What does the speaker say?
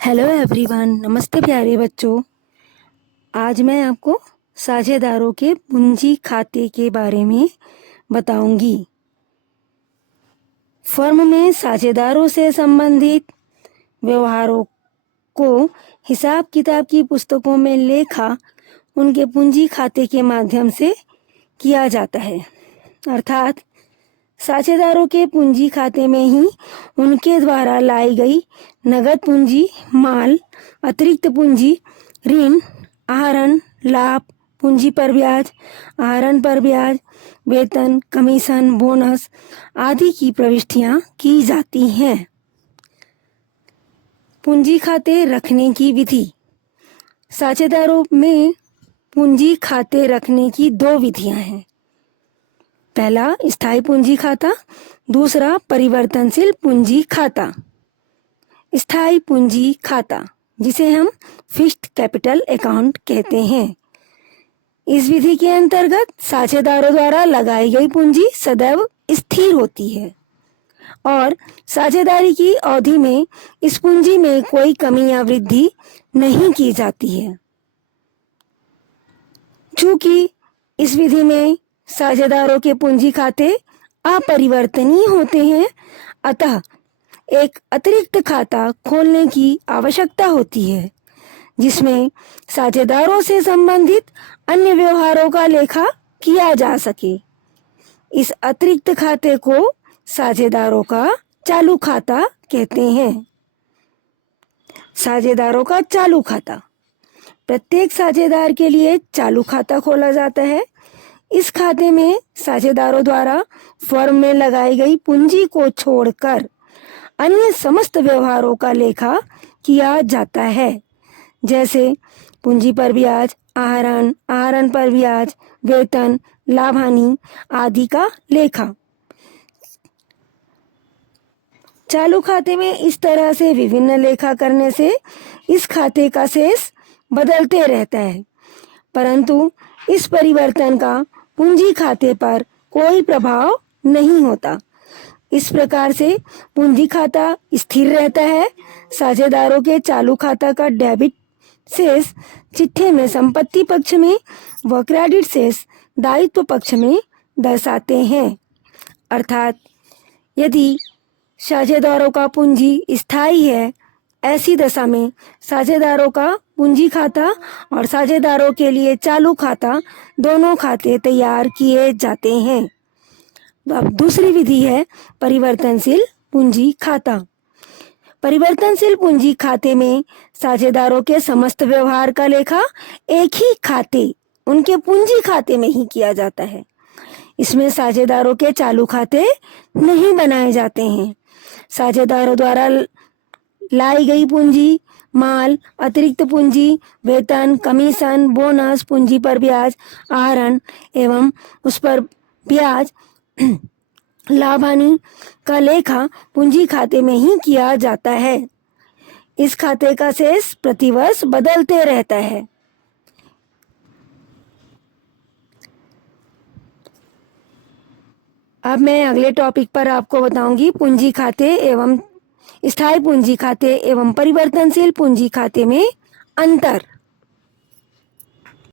Hello everyone, नमस्ते प्यारे बच्चों। आज मैं आपको साझेदारों के पूंजी खाते के बारे में बताऊंगी। फर्म में साझेदारों से संबंधित व्यवहारों को हिसाब किताब की पुस्तकों में लेखा उनके पूंजी खाते के माध्यम से किया जाता है। अर्थात साझेदारों के पूंजी खाते में ही उनके द्वारा लाई गई नगद पूंजी, माल, अतिरिक्त पूंजी, ऋण, आहरण, लाभ, पूंजी पर ब्याज, आहरण पर ब्याज, वेतन, कमीशन, बोनस आदि की प्रविष्टियां की जाती हैं। पूंजी खाते रखने की विधि। साझेदारों में पूंजी खाते रखने की दो विधियां हैं। पहला स्थायी पूंजी खाता, दूसरा परिवर्तनशील पूंजी खाता। स्थायी पूंजी खाता, जिसे हम फिक्स्ड कैपिटल अकाउंट कहते हैं। इस विधि के अंतर्गत साझेदारों द्वारा लगाई गई पूंजी सदैव स्थिर होती है और साझेदारी की अवधि में इस पूंजी में कोई कमी या वृद्धि नहीं की जाती है। चूंकि इस विधि में साझेदारों के पूंजी खाते अपरिवर्तनीय होते हैं, अतः एक अतिरिक्त खाता खोलने की आवश्यकता होती है, जिसमें साझेदारों से संबंधित अन्य व्यवहारों का लेखा किया जा सके। इस अतिरिक्त खाते को साझेदारों का चालू खाता कहते हैं। साझेदारों का चालू खाता। प्रत्येक साझेदार के लिए चालू खाता खोला जाता है। इस खाते में साझेदारों द्वारा फर्म में लगाई गई पूंजी को छोड़कर अन्य समस्त व्यवहारों का लेखा किया जाता है, जैसे पूंजी पर ब्याज, आहरण, आहरण पर ब्याज, वेतन, लाभ हानि आदि का लेखा। चालू खाते में इस तरह से विभिन्न लेखा करने से इस खाते का शेष बदलते रहता है, परंतु इस परिवर्तन का पूंजी खाते पर कोई प्रभाव नहीं होता। इस प्रकार से पूंजी खाता स्थिर रहता है। साझेदारों के चालू खाता का डेबिट शेष चिट्ठे में संपत्ति पक्ष में व क्रेडिट शेष दायित्व पक्ष में दर्शाते हैं। अर्थात यदि साझेदारों का पूंजी स्थायी है, ऐसी दशा में साझेदारों का पूंजी खाता और साझेदारों के लिए चालू खाता दोनों खाते तैयार किए जाते हैं। अब दूसरी विधि है परिवर्तनशील पूंजी खाता। परिवर्तनशील पूंजी खाते में साझेदारों के समस्त व्यवहार का लेखा एक ही खाते, उनके पूंजी खाते में ही किया जाता है। इसमें साझेदारों के चालू खाते नहीं बनाए जाते हैं। साझेदारों द्वारा लाई गई पूंजी, माल, अतिरिक्त पूंजी, वेतन, कमीशन, बोनस, पूंजी पर ब्याज, आहरण एवं उस पर ब्याज, लाभ हानि का लेखा पूंजी खाते में ही किया जाता है। इस खाते का शेष प्रतिवर्ष बदलते रहता है। अब मैं अगले टॉपिक पर आपको बताऊंगी पूंजी खाते एवं स्थायी पूंजी खाते एवं परिवर्तनशील पूंजी खाते में अंतर।